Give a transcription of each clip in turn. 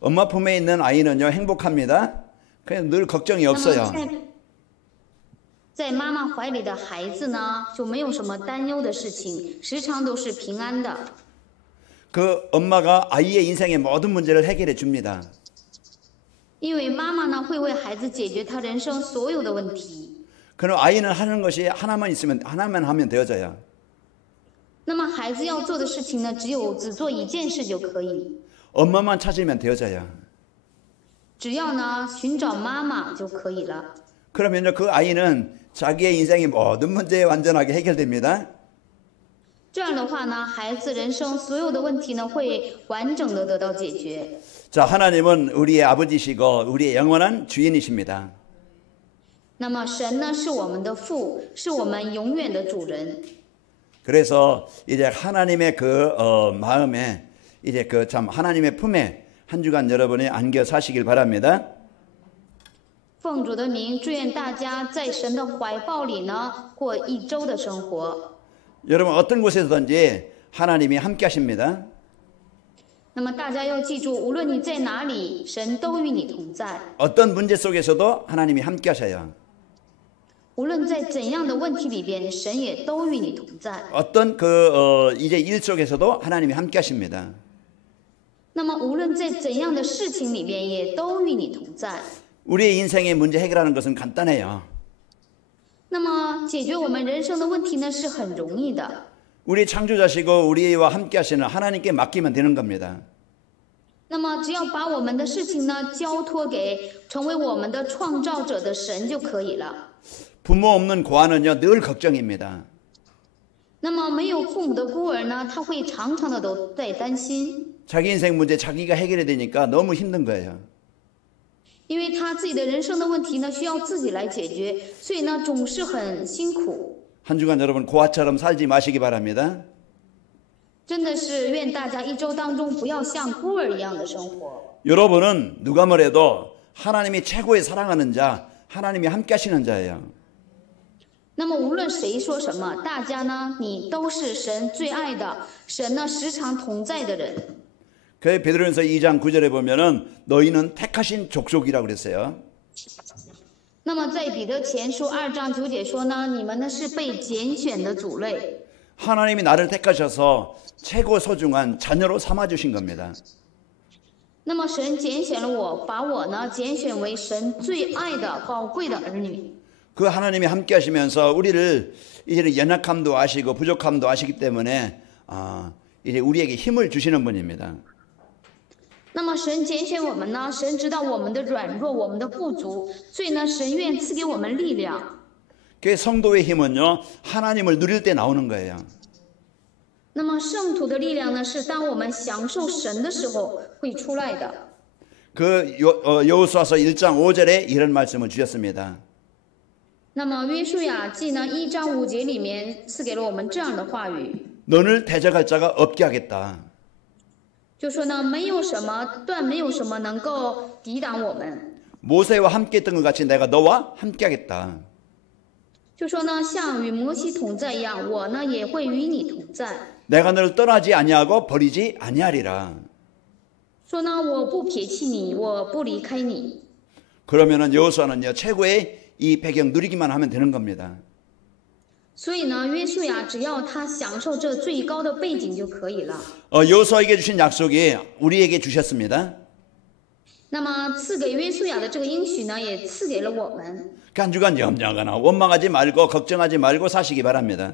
엄마 품에 있는 아이는요 행복합니다. 그냥 늘 걱정이 없어요. 在妈妈怀里的孩子呢，就没有什么担忧的事情，时常都是平安的。 그 엄마가 아이의 인생의 모든 문제를 해결해 줍니다. 因为妈妈呢会为孩子解决他人生所有的问题。 그럼 아이는 하는 것이 하나만 있으면 하나만 하면 되어져요. 那么孩子要做的事情呢，只做一件事就可以。 엄마만 찾으면 되어져요. 只要呢寻找妈妈就可以了。 그러면요 그 아이는 자기의 인생의 모든 문제에 완전하게 해결됩니다. 这样的话呢，孩子人生所有的问题呢会完整的得到解决。 자, 하나님은 우리의 아버지시고 우리의 영원한 주인이십니다. 那么神呢是我们的父，是我们永远的主人。 그래서 이제 하나님의 그 마음에 이제 그 참 하나님의 품에 한 주간 여러분이 안겨 사시길 바랍니다. 奉主的名，祝愿大家在神的怀抱里呢过一周的生活。 여러분 어떤 곳에서든지 하나님이 함께 하십니다. 那么大家要记住，无论你在哪里，神都与你同在。 어떤 문제 속에서도 하나님이 함께 하셔요. 无论在怎样的问题里边，神也都与你同在。 어떤 이제 일 속에서도 하나님이 함께 하십니다. 那么无论在怎样的事情里边，也都与你同在。 우리의 인생의 문제 해결하는 것은 간단해요. 那么解决我们人生的问题呢，是很容易的。 우리 창조자시고 우리와 함께 하시는 하나님께 맡기면 되는 겁니다. 那么只要把我们的事情呢交托给成为我们的创造者的神就可以了。 부모 없는 고아는요 늘 걱정입니다. 那么没有父母的孤儿呢，他会常常的都在担心， 자기 인생 문제 자기가 해결해야 되니까 너무 힘든 거예요. 因为他自己的人生的问题呢需要自己来解决，所以呢总是很辛苦。 한 주간 여러분 고아처럼 살지 마시기 바랍니다. 真的是愿大家一周当中不要像孤儿一样的生活。 여러분은 누가 뭐래도 하나님이 최고의 사랑하는 자, 하나님이 함께 하시는 자예요. 那么无论谁说什么，大家呢，你都是神最爱的，神呢时常同在的人。 그 베드로전서 2장 9절에 보면은 너희는 택하신 족속이라고 그랬어요. 那么在彼得前书2章9节说呢，你们呢是被拣选的族类。 하나님이 나를 택하셔서 최고 소중한 자녀로 삼아 주신 겁니다. 那么神拣选了我，把我呢拣选为神最爱的宝贵的儿女。 그 하나님이 함께 하시면서 우리를 이제는 연약함도 아시고 부족함도 아시기 때문에 이제 우리에게 힘을 주시는 분입니다. 那么神拣选我们呢，神知道我们的软弱，我们的不足，所以呢，神愿赐给我们力量。 그 성도의 힘은요 하나님을 누릴 때 나오는 거예요. 那么圣徒的力量呢，是当我们享受神的时候会出来的。 그 여호수아서 1장 5절에 이런 말씀을 주셨습니다. 那么约书亚记呢1章5节里面赐给了我们这样的话语， 너를 대적할 자가 없게 하겠다. 就说呢，没有什么能够抵挡我们。 모세와 함께 했던 것 같이 내가 너와 함께 하겠다. 就说呢，像与摩西同在一样，我呢也会与你同在。 내가 너를 떠나지 아니하고 버리지 아니하리라. 说呢，我不撇弃你，我不离开你。 그러면은 여호수아는요 최고의 이 배경 누리기만 하면 되는 겁니다. 所以呢，约书亚只要他享受这最高的背景就可以了。 여호수아에게 주신 약속이 우리에게 주셨습니다. 那么赐给约书亚的这个应许呢，也赐给了我们。 한 주간 염려하거나 원망하지 말고 걱정하지 말고 사시기 바랍니다.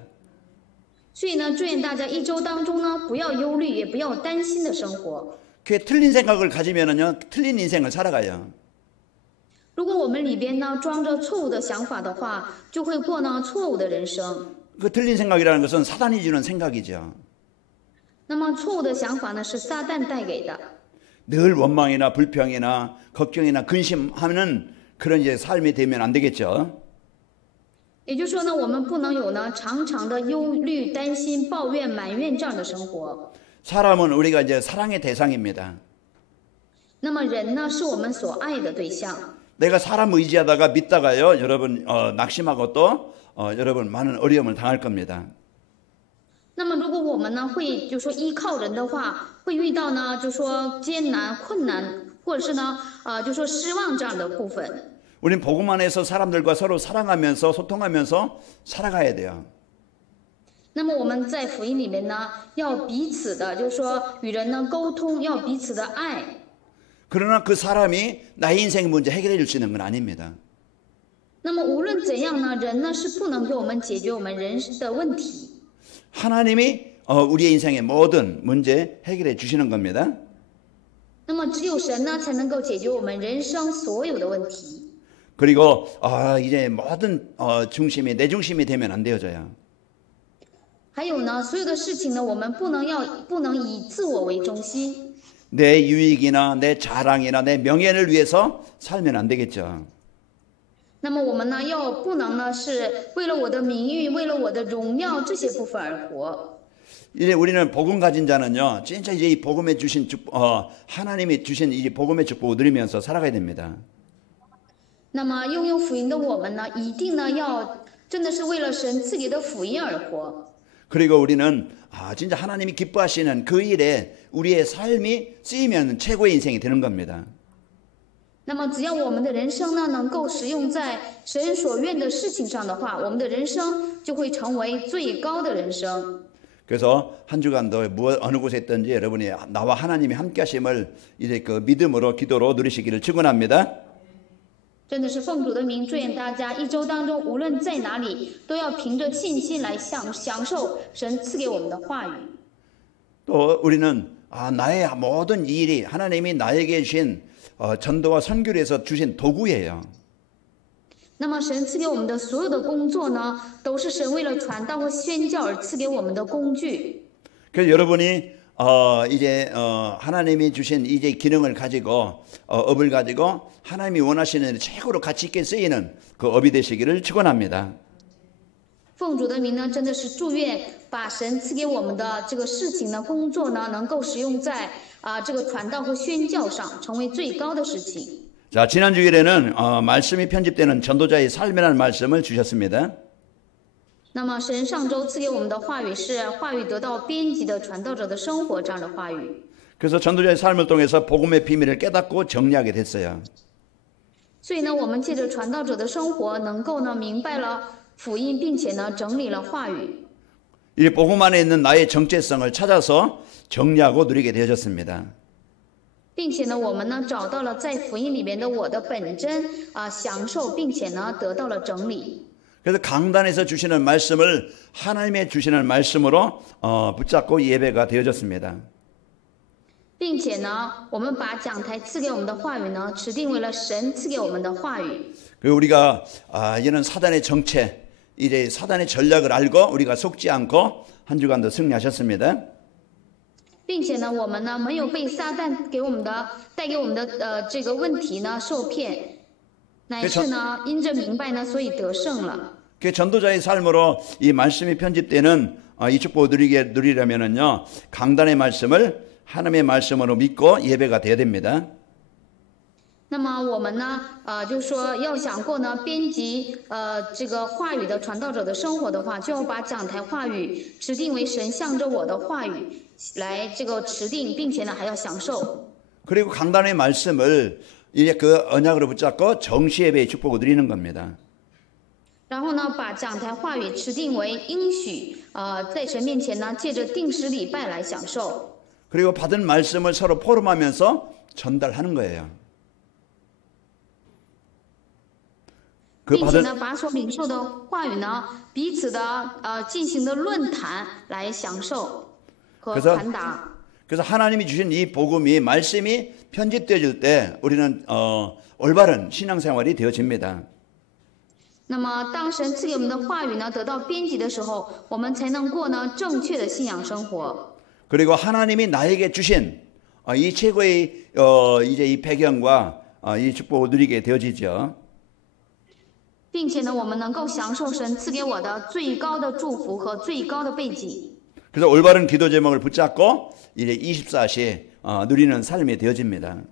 所以呢，祝愿大家一周当中呢，不要忧虑，也不要担心的生活。 그 틀린 생각을 가지면은요 틀린 인생을 살아가요. 如果我们里边呢装着错误的想法的话，就会过呢错误的人生。 그 틀린 생각이라는 것은 사단이 주는 생각이죠. 那么错误的想法呢，是撒旦带给的。 늘 원망이나 불평이나 걱정이나 근심하는 그런 이제 삶이 되면 안 되겠죠. 也就是说呢，我们不能有呢常常的忧虑、担心、抱怨、埋怨这样的生活。 사람은 우리가 이제 사랑의 대상입니다. 那么人呢，是我们所爱的对象。 내가 사람 의지하다가 믿다가요, 여러분 낙심하고 또 여러분 많은 어려움을 당할 겁니다. 那么如果我们呢会就说依靠人的话，会遇到呢就说艰难困难，或者是呢，就说失望这样的部分。 우린 복음 안에서 사람들과 서로 사랑하면서 소통하면서 살아가야 돼요. 那么我们在福音里面呢，要彼此的，就是说与人呢沟通，要彼此的爱。 그러나 그 사람이 나의 인생 문제 해결해 줄 수 있는 건 아닙니다. 那么无论怎样呢，人呢是不能给我们解决我们人的问题。 하나님이 우리의 인생의 모든 문제 해결해 주시는 겁니다. 那么只有神呢，才能够解决我们人生所有的问题。 그리고 이제 모든 중심이 내 중심이 되면 안 되어져요. 还有呢，所有的事情呢，我们不能以自我为中心。 내 유익이나 내 자랑이나 내 명예를 위해서 살면 안 되겠죠. 那么我们呢，不能呢是为了我的名誉，为了我的荣耀这些部分而活。 이제 우리는 복음 가진 자는요, 진짜 이제 이 복음에 주신 하나님이 주신 이 복음의 축복을 누리면서 살아가야 됩니다. 那么拥有福音的我们呢，一定呢真的是为了神赐给的福音而活。 그리고 우리는 진짜 하나님이 기뻐하시는 그 일에 우리의 삶이 쓰이면 최고의 인생이 되는 겁니다. 那么只要我们的人生呢能够使用在神所愿的事情上的话，我们的人生就会成为最高的人生。 그래서 한 주간도 어느 곳에 있든지 여러분이 나와 하나님이 함께하심을 이제 그 믿음으로 기도로 누리시기를 축원합니다. 真的是奉主的名，祝愿大家一周当中，无论在哪里，都要凭着信心来享受神赐给我们的话语。 또 우리는 나의 모든 일이 하나님이 나에게 주신 전도와 선교를 해서 주신 도구예요. 那么神赐给我们的所有的工作呢，都是神为了传道和宣教而赐给我们的工具。 그래서 여러분이 이제 하나님이 주신 이제 기능을 가지고 업을 가지고 하나님이 원하시는 최고로 가치 있게 쓰이는 그 업이 되시기를 축원합니다. 奉主的名呢，真的是祝愿把神赐给我们的这个事情呢、工作呢，能够使用在这个传道和宣教上，成为最高的事情。 자, 지난 주일에는 말씀이 편집되는 전도자의 삶이라는 말씀을 주셨습니다. 那么神上周赐给我们的话语是话语得到编辑的传道者的生活这样的话语。 그래서 전도자의 삶을 통해서 복음의 비밀을 깨닫고 정리하게 됐어요. 所以呢，我们借着传道者的生活，能够呢明白了福音，并且呢整理了话语。 이 복음 안에 있는 나의 정체성을 찾아서 정리하고 누리게 되어졌습니다. 并且呢，我们呢找到了在福音里面的我的本真享受，并且呢得到了整理。 그래서 강단에서 주시는 말씀을 하나님의 주시는 말씀으로 붙잡고 예배가 되어졌습니다. 并且呢，我们把讲台赐给我们的话语呢，指定为了神赐给我们的话语。 그리고 우리가 이는 사단의 정체, 이제 사단의 전략을 알고 우리가 속지 않고 한 주간도 승리하셨습니다. 并且呢，我们呢没有被撒旦带给我们的这个问题呢受骗，乃是呢因着明白呢，所以得胜了。 그 전도자의 삶으로 이 말씀이 편집되는 이 축복을 누리려면은요, 강단의 말씀을 하나님의 말씀으로 믿고 예배가 돼야 됩니다. 那么我们呢，就是说要想过呢编辑这个话语的传道者的生活的话，就要把讲台话语指定为神向着我的话语来这个指定，并且呢还要享受。 그리고 강단의 말씀을 이제 그 언약으로 붙잡고 정시 예배의 축복을 누리는 겁니다. 然后呢，把讲台话语指定为应许，在神面前呢，借着定时礼拜来享受。 그리고 받은 말씀을 서로 포럼하면서 전달하는 거예요. 并且呢，把所领受的话语呢，彼此的进行的论坛来享受和传达。 그래서 하나님이 주신 이 복음이 말씀이 편집되어질 때 우리는 올바른 신앙생활이 되어집니다. 那么，当神赐给我们的话语呢得到编辑的时候，我们才能过呢正确的信仰生活。 그리고 하나님이 나에게 주신 이 최고의 이제 이 배경과 이 축복을 누리게 되어지죠. 并且呢，我们能够享受神赐给我的最高的祝福和最高的背景。 그래서 올바른 기도 제목을 붙잡고 이제 24시 누리는 삶이 되어집니다.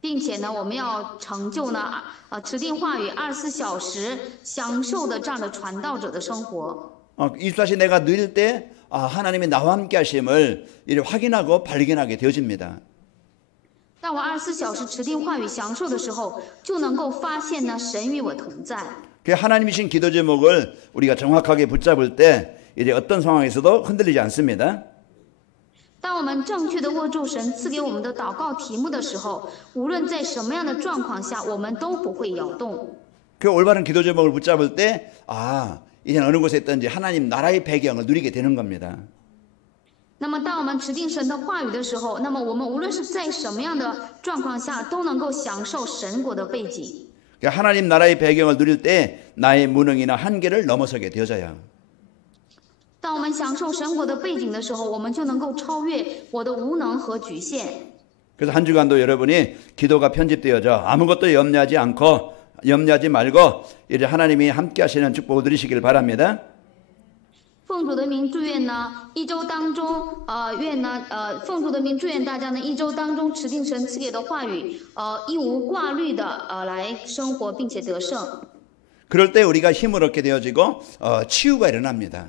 并且呢，我们要成就呢指定话语24小时享受的这样的传道者的生活。 24시 내가 누릴 때 하나님이 나와 함께 하심을 이제 확인하고 발견하게 되어집니다. 当我24小时持定话语享受的时候，就能够发现呢，神与我同在。 그 하나님이신 기도 제목을 우리가 정확하게 붙잡을 때 이제 어떤 상황에서도 흔들리지 않습니다. 当我们正确的握住神赐给我们的祷告题目的时候，无论在什么样的状况下，我们都不会摇动。 그 올바른 기도 제목을 붙잡을 때 이제는 어느 곳에 있든지 하나님 나라의 배경을 누리게 되는 겁니다. 那么，当我们持定神的话语的时候，那么我们无论是在什么样的状况下，都能够享受神国的背景。 하나님 나라의 배경을 누릴 때 나의 무능이나 한계를 넘어서게 되어져요. 当我们享受神国的背景的时候，我们就能够超越我的无能和局限。 그래서 한 주간도 여러분이 기도가 편집되어져 아무것도 염려하지 말고 이제 하나님이 함께 하시는 축복을 누리시길 바랍니다. 奉主的名祝愿呢，一周当中，奉主的名祝愿大家呢，一周当中持定神赐给的话语，一无挂虑的来生活，并且得胜。 그럴 때 우리가 힘을 얻게 되어지고 치유가 일어납니다.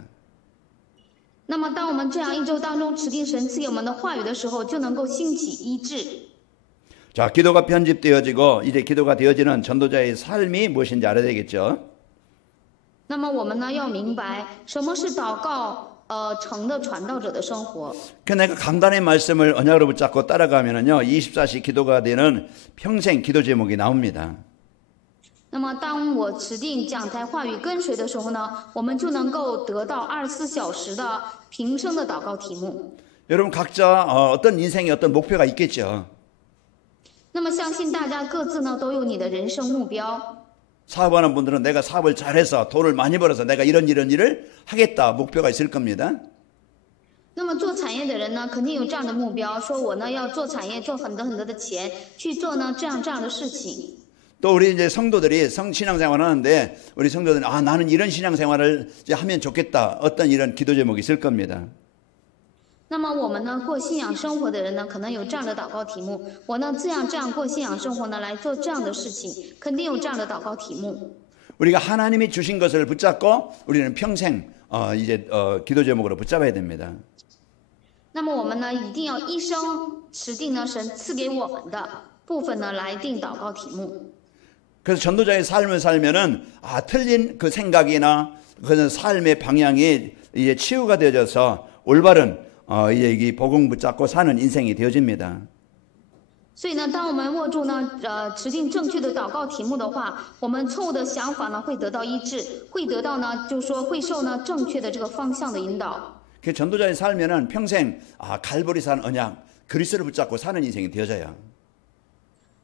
那么，当我们这样一周当中持定神赐给我们的话语的时候，就能够兴起医治。 자, 기도가 편집되어지고 이제 기도가 되어지는 전도자의 삶이 무엇인지 알아야 되겠죠. 那么我们呢要明白什么是祷告成的传道者的生活。 그 내가 강단의 말씀을 언약으로 붙잡고 따라가면은요 24시 기도가 되는 평생 기도 제목이 나옵니다. 那么当我持定讲台话语跟随的时候呢，我们就能够得到24小时的平生的祷告题目。 여러분 각자 어떤 인생의 어떤 목표가 있겠죠. 那么相信大家各自呢都有你的人生目标。 사업하는 분들은 내가 사업을 잘해서 돈을 많이 벌어서 내가 이런 일을 하겠다 목표가 있을 겁니다. 那么做产业的人呢，肯定有这样的目标，说我呢要做产业，做很多的钱，去做呢这样的事情。 또 우리 이제 성도들이 신앙생활을 하는데 우리 성도들은 나는 이런 신앙생활을 이제 하면 좋겠다 어떤 이런 기도 제목이 있을 겁니다. 那么我们呢过信仰生活的人呢，可能有这样的祷告题目。我呢这样过信仰生活呢，来做这样的事情，肯定有这样的祷告题目。 우리가 하나님이 주신 것을 붙잡고 우리는 평생 이제 기도 제목으로 붙잡아야 됩니다. 那么我们呢一定要一生持定呢神赐给我们的部分呢来定祷告题目。 그래서 전도자의 삶을 살면은 틀린 그 생각이나 그 삶의 방향이 이제 치유가 되어져서 올바른 이제 이 복음 붙잡고 사는 인생이 되어집니다. 所以呢，当我们握住呢持定正确的祷告题目的话，我们错误的想法呢会得到医治，会得到呢就是说会受呢正确的这个方向的引导。 그 전도자의 살면은 평생 갈보리산 언약 그리스도를 붙잡고 사는 인생이 되어져요.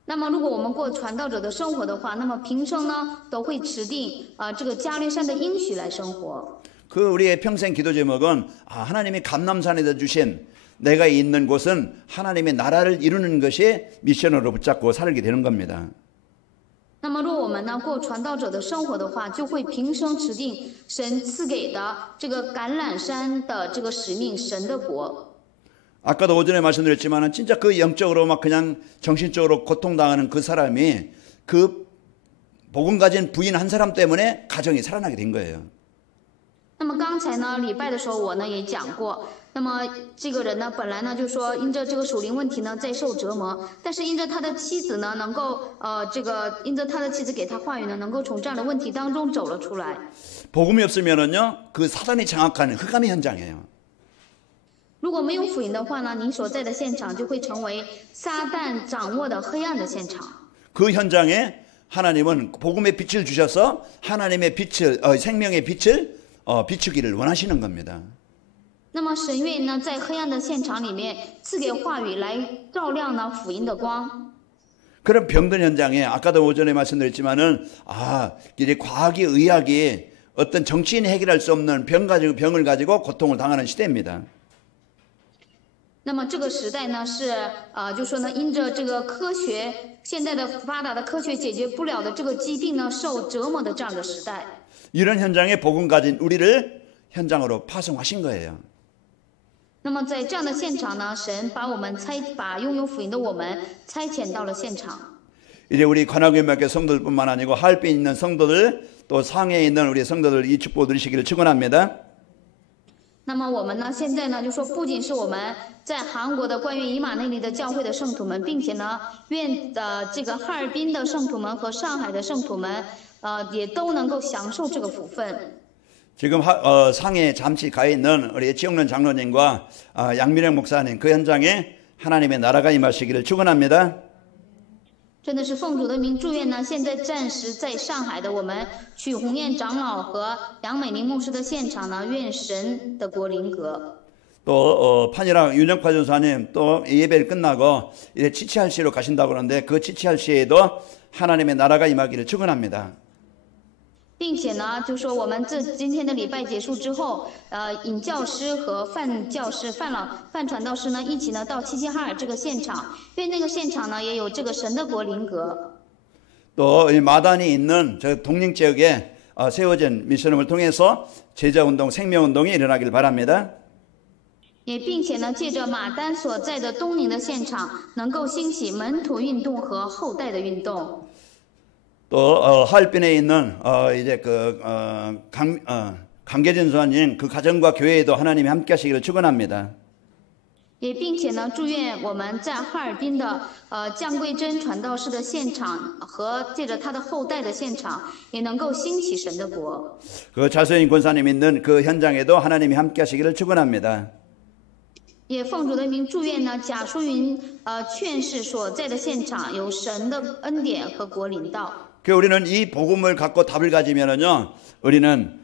那么，如果我们过传道者的生活的话，那么平生呢都会持定这个加略山的应许来生活。 그 우리의 평생 기도 제목은 하나님이 감람산에다 주신 내가 있는 곳은 하나님의 나라를 이루는 것이 미션으로 붙잡고 살게 되는 겁니다. 那么，若我们呢过传道者的生活的话，就会平生持定神赐给的这个橄榄山的这个使命，神的国。 아까도 오전에 말씀드렸지만은 진짜 그 영적으로 막 그냥 정신적으로 고통당하는 그 사람이 그 복음 가진 부인 한 사람 때문에 가정이 살아나게 된 거예요. 那么刚才呢礼拜的时候我呢也讲过，那么这个人呢本来呢就说因着这个属灵问题呢在受折磨，但是因着他的妻子呢能够因着他的妻子给他话语呢，能够从这样的问题当中走了出来。 복음이 없으면은요 그 사단이 장악하는 흑암의 현장이에요. 如果没有福音的话呢，你所在的现场就会成为撒旦掌握的黑暗的现场。 그 현장에 하나님은 복음의 빛을 주셔서 하나님의 빛을 생명의 빛을 비추기를 원하시는 겁니다. 那么神愿呢在黑暗的现场里面赐给话语来照亮呢福音的光。 그런 병든 현장에 아까도 오전에 말씀드렸지만은 이제 과학이 의학이 어떤 정치인이 해결할 수 없는 병을 가지고 고통을 당하는 시대입니다. 那么这个时代呢是就说呢因着这个科学现在的发达的科学解决不了的这个疾病呢受折磨的这样的时代。 이런 현장에 복음 가진 우리를 현장으로 파송하신 거예요. 那么在这样的现场呢，神把拥有福音的我们差遣到了现场。 이제 우리 관악교회 성도들뿐만 아니고 하얼빈에 있는 성도들 또 상해에 있는 우리 성도들 이 축복 누리시기를 축원합니다. 那么我们呢，现在呢，就说不仅是我们在韩国的关于以马内利的教会的圣徒们，并且呢，愿这个哈尔滨的圣徒们和上海的圣徒们，也都能够享受这个福分。 지금 상해에 잠시 가 있는 우리 지용련 장로님과 양민영 목사님 그 현장에 하나님의 나라가 임하시기를 축원합니다. 真的是奉主的名祝愿呢，现在暂时在上海的我们曲红艳长老和杨美玲牧师的现场呢，愿神的国临格。 또 판이랑 윤영파 전사님 또 예배를 끝나고 이제 치치할 시로 가신다고 하는데 그 치치할 시에도 하나님의 나라가 임하기를 축원합니다. 并且呢，就说我们今天的礼拜结束之后，尹教师和范教师、范传道师呢，一起呢到齐齐哈尔这个现场，因为那个现场呢也有这个神的国临格。 또 이 마단이 있는 저 동릉 지역에 세워진 미션을 통해서 제자운동, 생명운동이 일어나길 바랍니다. 也并且呢，借着马丹所在的东宁的现场，能够兴起门徒运动和后代的运动。 또 하얼빈에 있는 이제 강계진 수사님 그 가정과 교회에도 하나님이 함께하시기를 축원합니다. 也并且呢，祝愿我们在哈尔滨的姜桂珍传道士的现场和借着他的后代的现场，也能够兴起神的国。 그 자수인 권사님 있는 그 현장에도 하나님이 함께하시기를 축원합니다. 也奉主的名祝愿呢，贾淑云劝士所在的现场有神的恩典和国临到。 그 우리는 이 복음을 갖고 답을 가지면은요, 우리는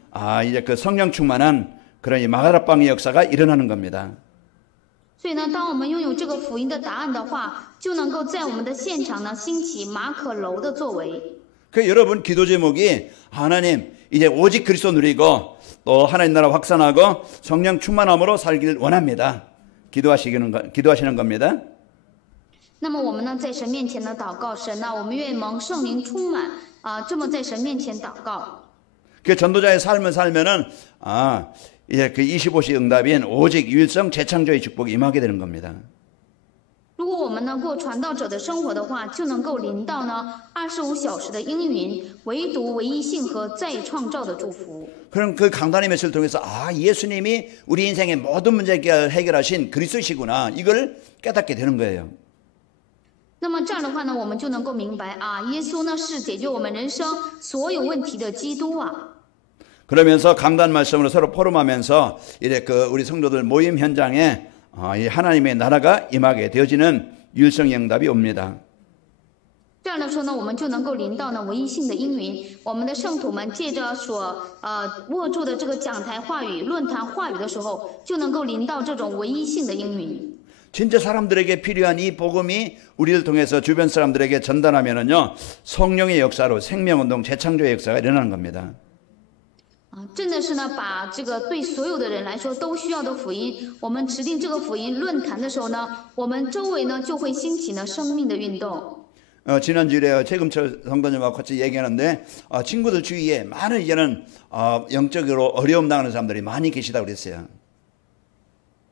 이제 그 성령 충만한 그런 이 마가라빵의 역사가 일어나는 겁니다. 所以呢，当我们拥有这个福音的答案的话，就能够在我们的现场呢兴起马可楼的作为。 그 여러분 기도 제목이 하나님 이제 오직 그리스도 누리고 또 하나님 나라 확산하고 성령 충만함으로 살길 원합니다. 기도하시는 겁니다. 那么我们呢，在神面前呢祷告，神呢，我们愿蒙圣灵充满这么在神面前祷告。 그 전도자의 삶을 살면은 이제 그 25시 응답인 오직 유일성 재창조의 축복이 임하게 되는 겁니다. 如果我们呢过传道者的生活的话，就能够临到呢25小时的应允、唯独、唯一性和再创造的祝福。 그럼 그 강단의 메시지를 통해서 예수님이 우리 인생의 모든 문제를 해결하신 그리스도시구나 이걸 깨닫게 되는 거예요. 那么这样的话呢，我们就能够明白耶稣呢是解决我们人生所有问题的基督啊。 그러면서 강단 말씀으로 서로 포럼하면서 이제 그 우리 성도들 모임 현장에 이 하나님의 나라가 임하게 되어지는 유일성 응답이 옵니다. 这样的时候呢，我们就能够临到呢唯一性的应允。我们的圣徒们借着所握住的这个讲台话语、论坛话语的时候，就能够临到这种唯一性的应允。 진짜 사람들에게 필요한 이 복음이 우리를 통해서 주변 사람들에게 전달하면은요 성령의 역사로 생명운동 재창조의 역사가 일어나는 겁니다. 真的是呢，把这个对所有的人来说都需要的福音，我们持定这个福音论坛的时候呢，我们周围呢就会兴起呢生命的运动。 지난주에 최금철 성도님과 같이 얘기하는데 친구들 주위에 많은 이제는 영적으로 어려움 당하는 사람들이 많이 계시다고 그랬어요.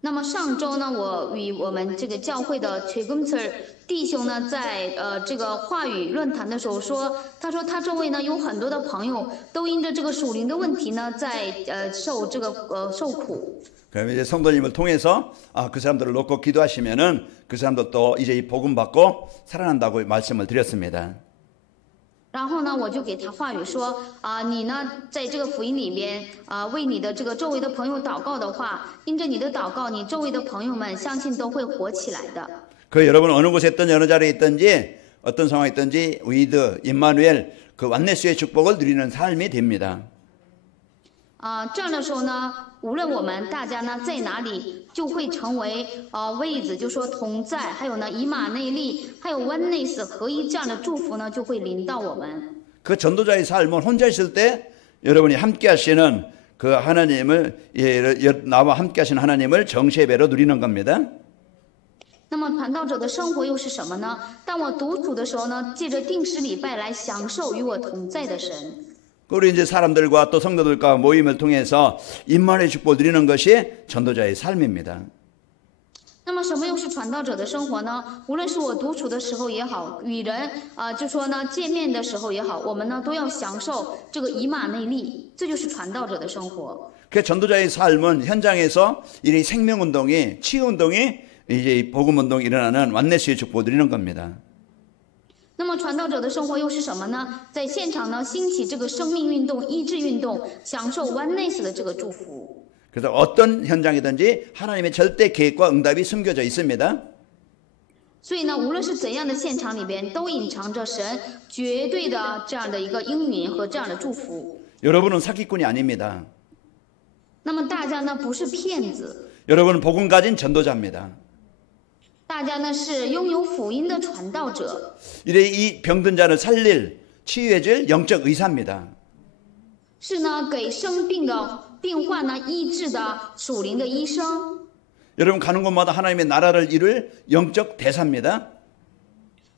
那么上周呢，我与我们这个教会的崔根次弟兄呢，在这个话语论坛的时候说，他说他周围呢有很多的朋友都因着这个属灵的问题呢，在受这个受苦。 그럼 이제 성도님을 통해서 그 사람들을 놓고 기도하시면은 그 사람들도 이제 이 복음 받고 살아난다고 말씀을 드렸습니다. 然后呢，我就给他话语说你呢，在这个福音里边为你的这个周围的朋友祷告的话，因着你的祷告，你周围的朋友们相信都会活起来的。 그 여러분 어느 곳에 있든 어느 자리에 있든지 어떤 상황에 있든지 위드 임마누엘 그 완네스의 축복을 누리는 삶이 됩니다. 这样的时候呢，无论我们大家呢在哪里，就会成为位子，就说同在，还有呢以马内利，还有温内斯合一这样的祝福呢，就会临到我们。 그 전도자의 삶은 혼자 있을 때 여러분이 함께 하시는 그 하나님을 나와 함께 하시는 하나님을 정시예배로 누리는 겁니다. 那么传道者的生活又是什么呢？当我独处的时候呢，借着定时礼拜来享受与我同在的神。 우리 이제 사람들과 또 성도들과 모임을 통해서 임만의 축복을 누리는 것이 전도자의 삶입니다. 那么什么又是传道者的生活呢？无论是我独处的时候也好，与人就说呢见面的时候也好，我们呢都要享受这个以马内利，这就是传道者的生活。 그 전도자의 삶은 현장에서 이 생명운동이 치유운동이 이제 복음운동이 일어나는 완네스의 축복을 누리는 겁니다. 那么传道者的生活又是什么呢？在现场呢兴起这个生命运动、医治运动，享受 oneness 的这个祝福。 그래서 어떤 현장이든지 하나님의 절대 계획과 응답이 숨겨져 있습니다. 所以呢，无论是怎样的现场里边，都隐藏着神绝对的这样的一个应允和这样的祝福。 여러분은 사기꾼이 아닙니다. 那么大家呢不是骗子， 여러분은 복음 가진 전도자입니다. 大家呢是拥有福音的传道者， 이래 이 병든 자를 살릴 치유해줄 영적 의사입니다. 是呢给生病的病患呢医治的属灵的医生。 여러분 가는 곳마다 하나님의 나라를 이룰 영적 대사입니다.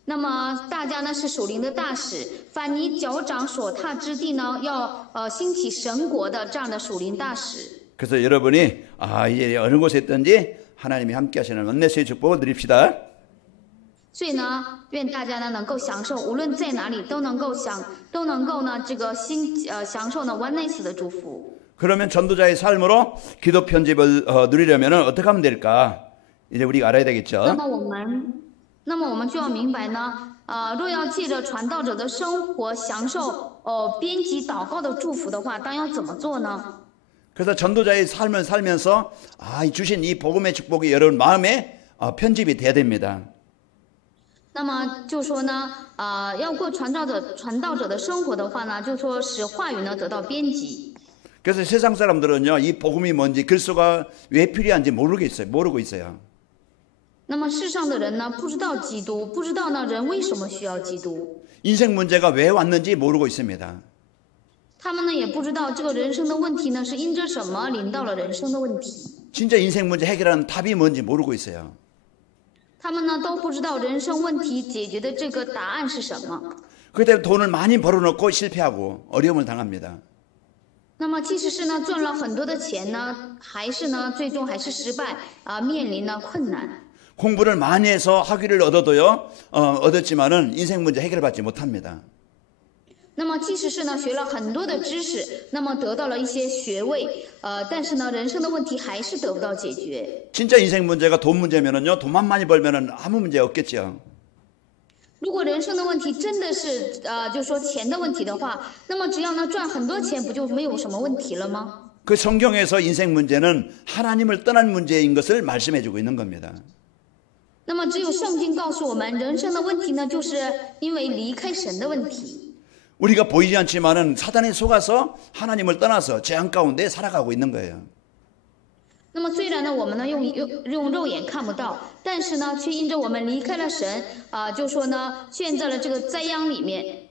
那么大家呢是属灵的大使，凡你脚掌所踏之地呢，要兴起神国的这样的属灵大使。 그래서 여러분이 이제 어느 곳에 있든지 하나님이 함께하시는 원내스의 축복을 누립시다. 所以呢，愿大家呢能够享受，无论在哪里都能够呢这个享受呢 oneness 的祝福。 그러면 전도자의 삶으로 기도 편집을 누리려면 어떻게 하면 될까? 이제 우리가 알아야 되겠죠. 那么我们就要明白呢，若要借着传道者的生活享受编辑祷告的祝福的话，当要怎么做呢？ 그래서 전도자의 삶을 살면서 주신 이 복음의 축복이 여러분 마음에 편집이 돼야 됩니다. 那么就说呢，要过传道者的生活的话呢，就说使话语呢得到编辑。 그래서 세상 사람들은요, 이 복음이 뭔지 글수가 왜 필요한지 모르고 있어요. 那么世上的人呢，不知道基督，不知道呢人为什么需要基督。 인생 문제가 왜 왔는지 모르고 있습니다. 他们呢也不知道这个人生的问题呢是因着什么临到了人生的问题。 진짜 인생 문제 해결하는 답이 뭔지 모르고 있어요. 他们呢都不知道人生问题解决的这个答案是什么。 그때 돈을 많이 벌어놓고 실패하고 어려움을 당합니다. 那么即使是呢赚了很多的钱呢，还是呢最终还是失败面临呢困难。 공부를 많이 해서 학위를 얻었지만은 인생 문제 해결받지 못합니다. 那么即使是呢学了很多的知识，那么得到了一些学位，但是呢人生的问题还是得不到解决。 진짜 인생 문제가 돈 문제면은요, 돈만 많이 벌면은 아무 문제 없겠죠. 如果人生的问题真的是就说钱的问题的话，那么只要呢赚很多钱，不就没有什么问题了吗？ 그 성경에서 인생 문제는 하나님을 떠난 문제인 것을 말씀해주고 있는 겁니다. 那么只有圣经告诉我们，人生的问题呢，就是因为离开神的问题。 우리가 보이지 않지만은 사단에 속아서 하나님을 떠나서 재앙 가운데 살아가고 있는 거예요. 那么虽然呢，我们呢用肉眼看不到，但是呢，却因着我们离开了神就说呢，陷在了这个灾殃里面。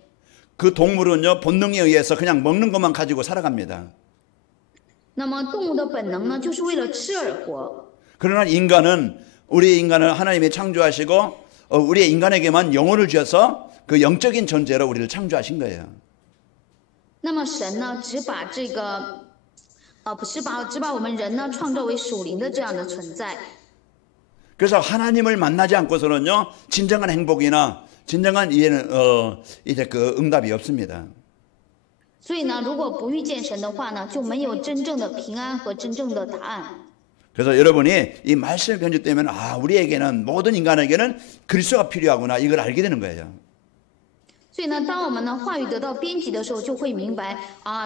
그 동물은요, 본능에 의해서 그냥 먹는 것만 가지고 살아갑니다. 那么动物的本能呢，就是为了吃而活。 그러나 우리 인간을 하나님이 창조하시고 우리의 인간에게만 영혼을 주셔서 그 영적인 존재로 우리를 창조하신 거예요. 那么神呢，只把这个只把我们人呢创造为属灵的这样的存在。 그래서 하나님을 만나지 않고서는요, 진정한 행복이나 진정한 이제 그 응답이 없습니다. 所以呢，如果不遇见神的话呢，就没有真正的平安和真正的答案。 그래서 여러분이 이 말씀을 편집되면 우리에게는 모든 인간에게는 그리스도가 필요하구나 이걸 알게 되는 거예요. 所以呢，当我们呢话语得到编辑的时候，就会明白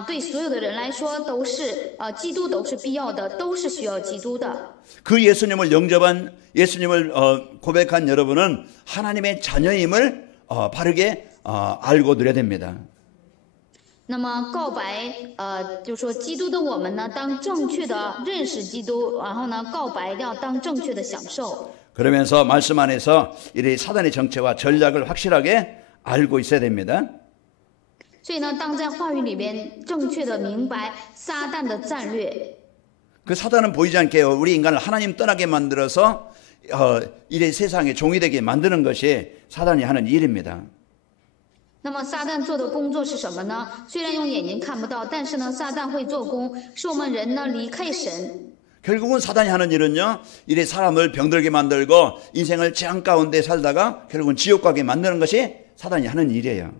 对所有的人来说都是基督都是必要的，都是需要基督的。 그 예수님을 영접한 예수님을 고백한 여러분은 하나님의 자녀임을 바르게 알고 누려야 됩니다. 那么告白就说基督的我们呢，当正确的认识基督，然后呢告白要当正确的享受。 그러면서 말씀 안에서 이 사단의 정체와 전략을 확실하게 알고 있어야 됩니다. 所以呢，当在话语里边正确的明白撒旦的战略。 그 사단은 보이지 않게 우리 인간을 하나님 떠나게 만들어서 이 세상의 종이 되게 만드는 것이 사단이 하는 일입니다. 那么撒旦做的工作是什么呢？虽然用眼睛看不到，但是呢，撒旦会做工，使我们人呢离开神。 결국은 사단이 하는 일은요, 이래 사람을 병들게 만들고 인생을 재앙 가운데 살다가 결국은 지옥 가게 만드는 것이 사단이 하는 일이에요.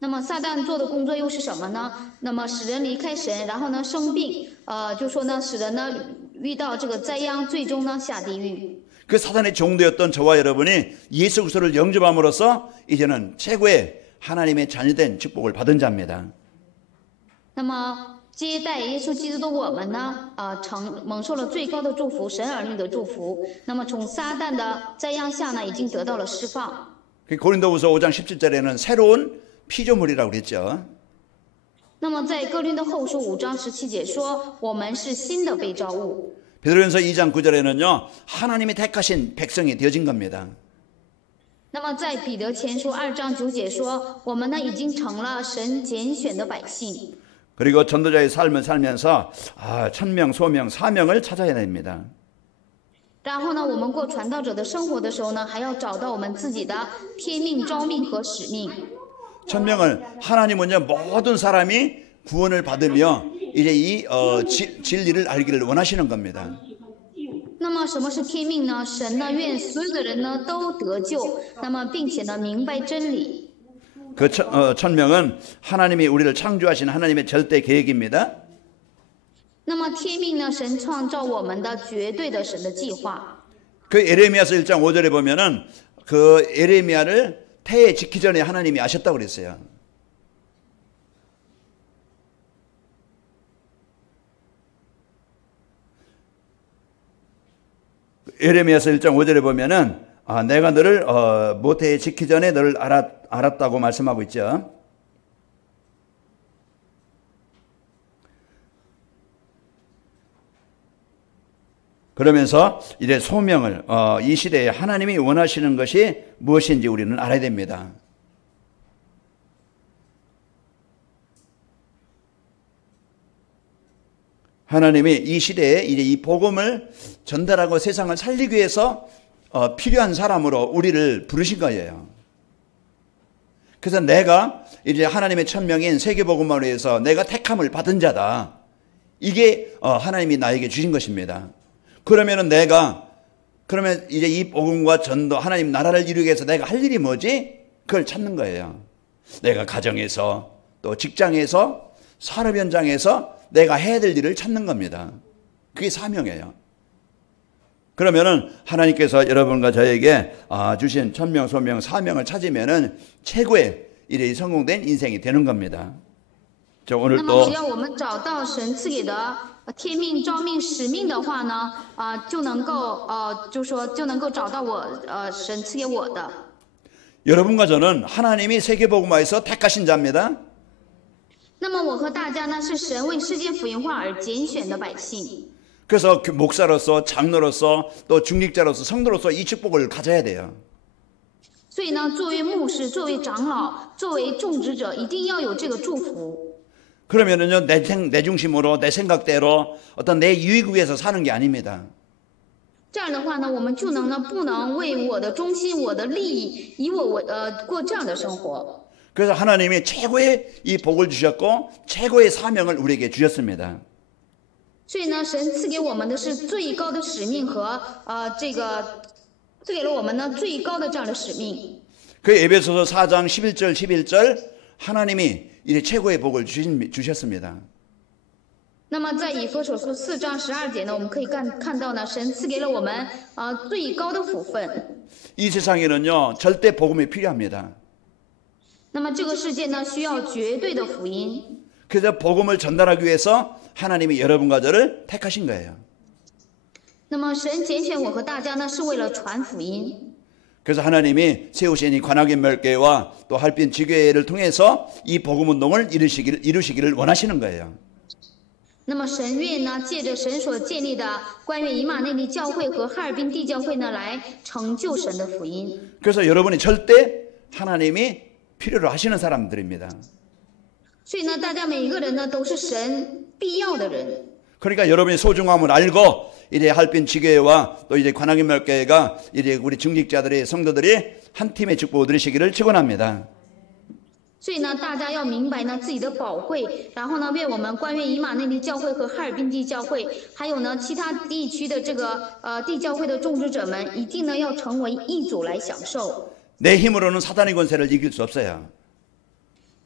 那么撒旦做的工作又是什么呢？那么使人离开神，然后呢生病，就说呢使人呢遇到这个灾殃，最终呢下地狱。 그 사단의 종되었던 저와 여러분이 예수 그리스도를 영접함으로써 이제는 최고의 하나님의 자녀된 축복을 받은 자입니다. 那么接待耶稣基督的我们呢，蒙受了最高的祝福，神儿女的祝福。那么从撒旦的灾殃下呢，已经得到了释放。 고린도후서 5장 17절에는 새로운 피조물이라고 그랬죠. 那么在哥林多后书5章17节说，我们是新的被造物。 베드로전서 2장 9절에는요, 하나님이 택하신 백성이 되어진 겁니다. 那么在彼得前书2章9节说，我们呢已经成了神拣选的百姓。 그리고 전도자의 삶을 살면서 천명, 소명, 사명을 찾아야 됩니다. 然后呢，我们过传道者的生活的时候呢，还要找到我们自己的天命、召命和使命。 천명을 하나님은요, 모든 사람이 구원을 받으며 이제 이 진리를 알기를 원하시는 겁니다. 那么什么是天命呢？神呢愿所有的人呢都得救，那么并且呢明白真理。 그 천명은 하나님이 우리를 창조하신 하나님의 절대 계획입니다. 那么天命呢，神创造我们的绝对的神的计划。 그 에레미야서 1장 5절에 보면은 그 에레미야를 태에 짓기 전에 하나님이 아셨다고 그랬어요. 에레미야서 1장 5절에 보면은 내가 너를 모태에 짓기 전에 너를 알았다고 말씀하고 있죠. 그러면서 이제 소명을 이 시대에 하나님이 원하시는 것이 무엇인지 우리는 알아야 됩니다. 하나님이 이 시대에 이제 이 복음을 전달하고 세상을 살리기 위해서 필요한 사람으로 우리를 부르신 거예요. 그래서 내가 이제 하나님의 천명인 세계복음을 위해서 내가 택함을 받은 자다. 이게 하나님이 나에게 주신 것입니다. 그러면 이제 이 복음과 전도, 하나님 나라를 이루기 위해서 내가 할 일이 뭐지? 그걸 찾는 거예요. 내가 가정에서 또 직장에서 산업 현장에서 내가 해야 될 일을 찾는 겁니다. 그게 사명이에요. 그러면은 하나님께서 여러분과 저에게 주신 천명, 소명, 사명을 찾으면은 최고의 일이 성공된 인생이 되는 겁니다. 저 오늘 또 只要我们找到神赐给的天命、召命、使命的话呢，就能够找到神赐给我的。 여러분과 저는 하나님이 세계복음화에서 택하신 자입니다. 那么我和大家呢，是神为世界福音化而拣选的百姓。 그래서 목사로서, 장로로서, 또 중직자로서, 성도로서 이 축복을 가져야 돼요. 所以呢，作为牧师、作为长老、作为种植者，一定要有这个祝福。 그러면은요, 내 중심으로, 내 생각대로 어떤 내 유익을 위해서 사는 게 아닙니다. 这样的话呢，我们就能不能为我的中心、我的利益，以我过这样的生活。 그래서 하나님이 최고의 이 복을 주셨고 최고의 사명을 우리에게 주셨습니다. 所以呢，神赐给我们的是最高的使命和赐给了我们呢最高的这样的使命。 그 에베소서 4장 11절 11절 하나님이 이제 최고의 복을 주셨습니다. 那么在以弗所书4章12节呢，我们可以看到呢，神赐给了我们最高的福分。 이 세상에는요 절대 복음이 필요합니다. 那么这个世界呢，需要绝对的福音。 그래서 복음을 전달하기 위해서 하나님이 여러분과 저를 택하신 거예요. 那么神拣选我和大家呢，是为了传福音。 그래서 하나님이 세우신 이 관악인 멸교회와 또 할빈 지교회를 통해서 이 복음 운동을 이루시기를 원하시는 거예요. 那么神愿呢，借着神所建立的关于以马内利教会和哈尔滨地教会呢，来成就神的福音。 그래서 여러분이 절대 하나님이 필요로 하시는 사람들입니다. 所以呢，大家每一个人呢，都是神必要的人。 그러니까 여러분이 소중함을 알고 이제 할빈 지교회와 또 이제 관악인 멸교회가 이제 우리 중직자들의 성도들이 한 팀의 축복을 누리시기를 축원합니다. 所以呢，大家要明白呢自己的宝贵，然后呢，为我们关于以马内利教会和哈尔滨地教会，还有呢其他地区的这个地教会的种植者们，一定呢要成为一组来享受。 내 힘으로는 사단의 권세를 이길 수 없어요.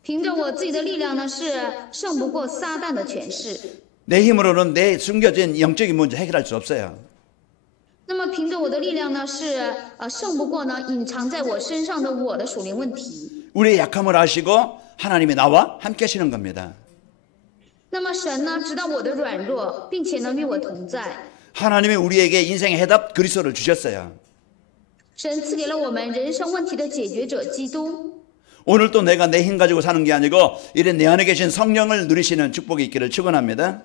凭着我自己的力量呢，是胜不过撒旦的权势。 내 힘으로는 내 숨겨진 영적인 문제 해결할 수 없어요. 那么凭着我的力量呢，是胜不过呢隐藏在我身上的我的属灵问题。 우리의 약함을 아시고 하나님이 나와 함께 하시는 겁니다. 那么神呢知道我的软弱，并且呢与我同在。 하나님이 우리에게 인생의 해답 그리스도를 주셨어요. 神赐给了我们人生问题的解决者基督。 오늘도 내가 내 힘 가지고 사는 게 아니고 이래 내 안에 계신 성령을 누리시는 축복이 있기를 축원합니다.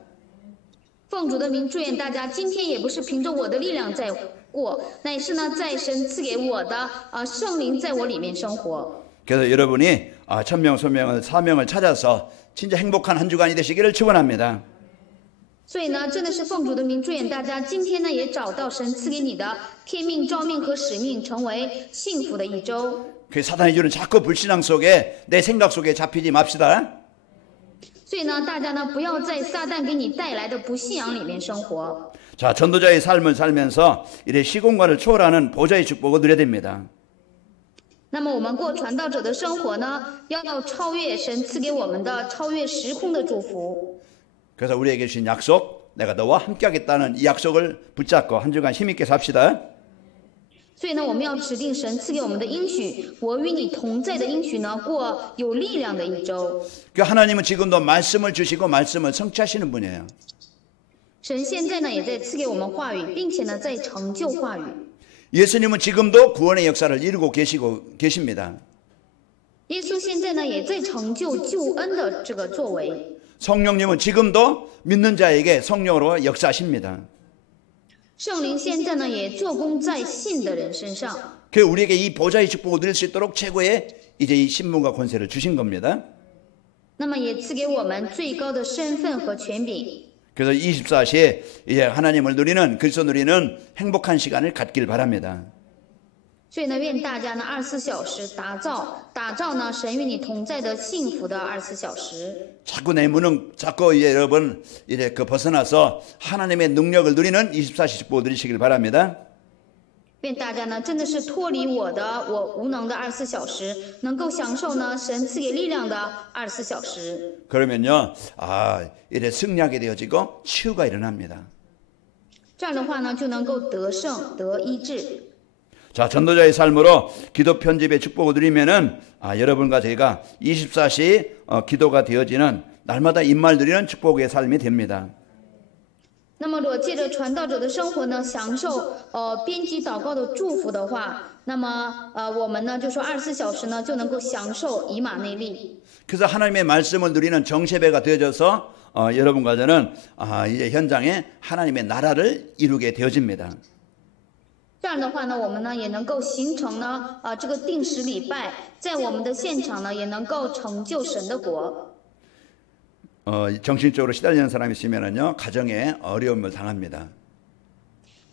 奉主的名祝愿大家，今天也不是凭着我的力量在过，乃是呢在神赐给我的圣灵在我里面生活。 그래서 여러분이 천명, 소명을, 사명을 찾아서 진짜 행복한 한 주간이 되시기를 축원합니다. 所以呢，真的是奉主的名祝愿大家，今天呢也找到神赐给你的天命、召命和使命，成为幸福的一周。 그 사단이 주는 자꾸 불신앙 속에 내 생각 속에 잡히지 맙시다. 所以呢，大家呢不要在撒旦给你带来的不信仰里面生活。 자, 전도자의 삶을 살면서 이래 시공간을 초월하는 보좌의 축복을 누려야 됩니다. 那么我们过传道者的生活呢，要超越神赐给我们的超越时空的祝福。 그래서 우리에게 주신 약속, 내가 너와 함께 하겠다는 이 약속을 붙잡고 한 주간 힘있게 삽시다. 所以呢，我们要指定神赐给我们的应许，我与你同在的应许呢，过有力量的一周。 그 하나님은 지금도 말씀을 주시고 말씀을 성취하시는 분이에요. 神现在呢也在赐给我们话语，并且呢在成就话语。 예수님은 지금도 구원의 역사를 이루고 계십니다. 耶稣现在呢也在成就救恩的这个作为。 성령님은 지금도 믿는 자에게 성령으로 역사하십니다. 圣灵现在呢也做工在信的人身上。 그 우리에게 이 보좌의 축복을 누릴 수 있도록 최고의 이제 이 신분과 권세를 주신 겁니다. 那么也赐给我们最高的身份和权柄。 그래서 24시에 이제 하나님을 누리는 그리스도 누리는 행복한 시간을 갖길 바랍니다. 所以呢，愿大家呢24小时打造呢神与你同在的幸福的24小时。 자꾸 내 문은 자꾸 이제 여러분 이제 그 벗어나서 하나님의 능력을 누리는 24시 축복을 누리시길 바랍니다. 愿大家呢真的是脱离我无能的24小时，能够享受呢神赐给力量的24小时。 그러면요, 이래 승리하게 되어지고 치유가 일어납니다. 这样的话呢，就能够得胜得医治。 자, 전도자의 삶으로 기도 편집의 축복을 누리면은 여러분과 제가 24시 기도가 되어지는 날마다 입말 누리는 축복의 삶이 됩니다. 那么，若借着传道者的生活呢，享受编辑祷告的祝福的话，那么我们呢就说24小时呢就能够享受以马内利。 그래서 하나님의 말씀을 누리는 정세배가 되어져서 여러분과 저는 이제 현장에 하나님의 나라를 이루게 되어집니다. 这样的话呢，我们呢也能够形成呢这个定时礼拜，在我们的现场呢也能够成就神的国。 정신적으로 시달리는 사람이 있으면요 가정에 어려움을 당합니다.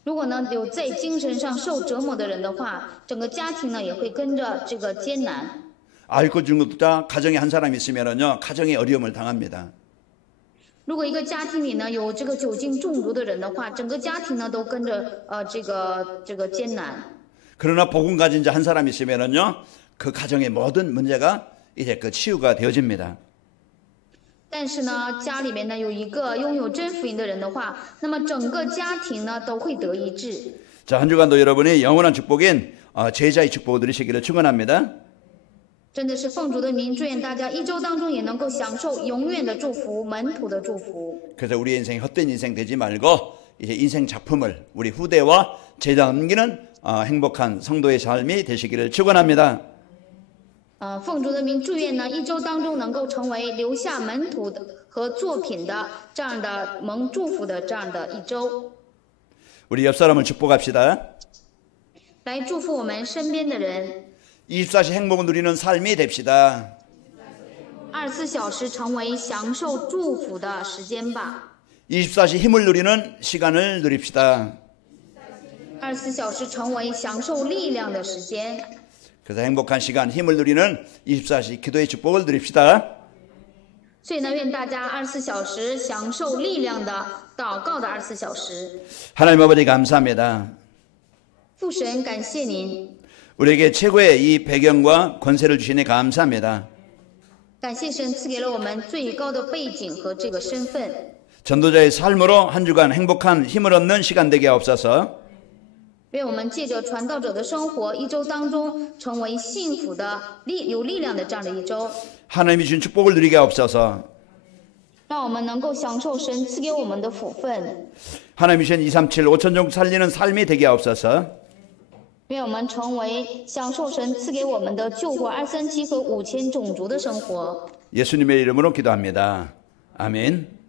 如果呢有在精神上受折磨的人的话，整个家庭呢也会跟着这个艰难。 알코올 중독자 가정에 한 사람이 있으면요 가정에 어려움을 당합니다. 如果一个家庭里呢有这个酒精中毒的人的话，整个家庭呢都跟着这个艰难。 그러나 복음 가진 자 한 사람이 있으면요 그 가정의 모든 문제가 이제 그 치유가 되어집니다. 但是呢，家里面呢有一个拥有真福音的人的话，那么整个家庭呢都会得医治。 자, 한 주간도 여러분이 영원한 축복인 제자의 축복을 누리시기를 축원합니다. 真的是奉主的名，祝愿大家一周当中也能够享受永远的祝福，门徒的祝福。 그래서 우리의 인생이 헛된 인생 되지 말고 이제 인생 작품을 우리 후대와 제자 넘기는 행복한 성도의 삶이 되시기를 축원합니다. 奉主的名，祝愿呢一周当中能够成为留下门徒的和作品的这样的蒙祝福的这样的一周。 우리 옆 사람을 축복합시다. 来祝福我们身边的人。 24시 행복을 누리는 삶이 됩시다. 24小时成为享受祝福的时间吧。 24시 힘을 누리는 시간을 누립시다. 24小时成为享受力量的时间。 그래서 행복한 시간, 힘을 누리는 24시 기도의 축복을 누립시다. 所以呢，愿大家24小时享受力量的祷告的24小时。 하나님 아버지 감사합니다. 父神，感谢您， 우리에게 최고의 이 배경과 권세를 주시니 감사합니다. 感谢神赐给了我们最高的背景和这个身份。 전도자의 삶으로 한 주간 행복한 힘을 얻는 시간 되게 하옵소서. 愿我们借着传道者的生活，一周当中成为幸福的、有力量的这样的一周。 하나님이 주신 축복을 누리게 하옵소서. 让我们能够享受神赐给我们的福分。 하나님이 주신 237 5천종 살리는 삶이 되게 하옵소서. 愿我们成为享受神赐给我们的救活237和5000种族的生活。 예수님의 이름으로 기도합니다. 아멘.